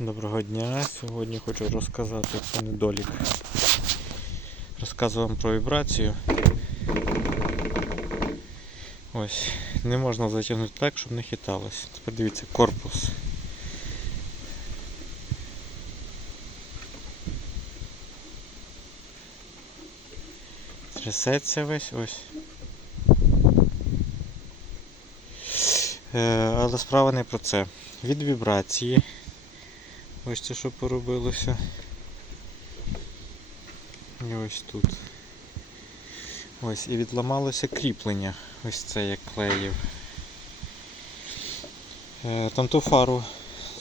Доброго дня. Сьогодні хочу розказати про недолік. Розказую вам про вібрацію. Ось, не можна затягнути так, щоб не хиталось. Тепер дивіться, корпус. Трясеться весь ось. Е, але справа не про це. Від вібрації. Ось це що поробилося. І ось тут. Ось, і відламалося кріплення. Ось це як клеїв. Е, Там ту фару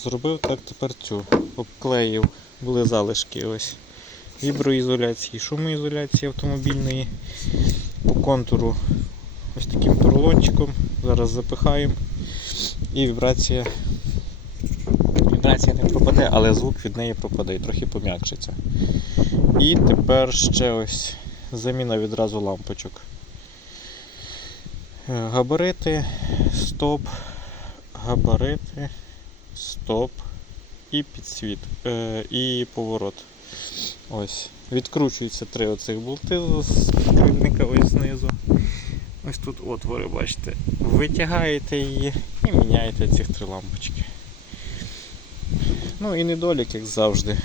зробив, так тепер цю. Обклеїв. Були залишки ось. Віброізоляції, шумоізоляції автомобільної. По контуру ось таким поролончиком. Зараз запихаємо. І вібрація Вібрація не пропаде, але звук від неї пропаде і трохи пом'якшиться. І тепер ще ось заміна відразу лампочок. Е, Габарити, стоп, габарити, стоп і підсвіт, е, і поворот. Ось. Відкручуються три оцих болти з крильника ось знизу. Ось тут отвори, бачите. Витягаєте її і міняєте ці три лампочки. Ну і недолік, як завжди.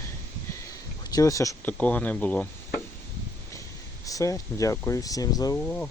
Хотілося, щоб такого не було. Все, дякую всім за увагу.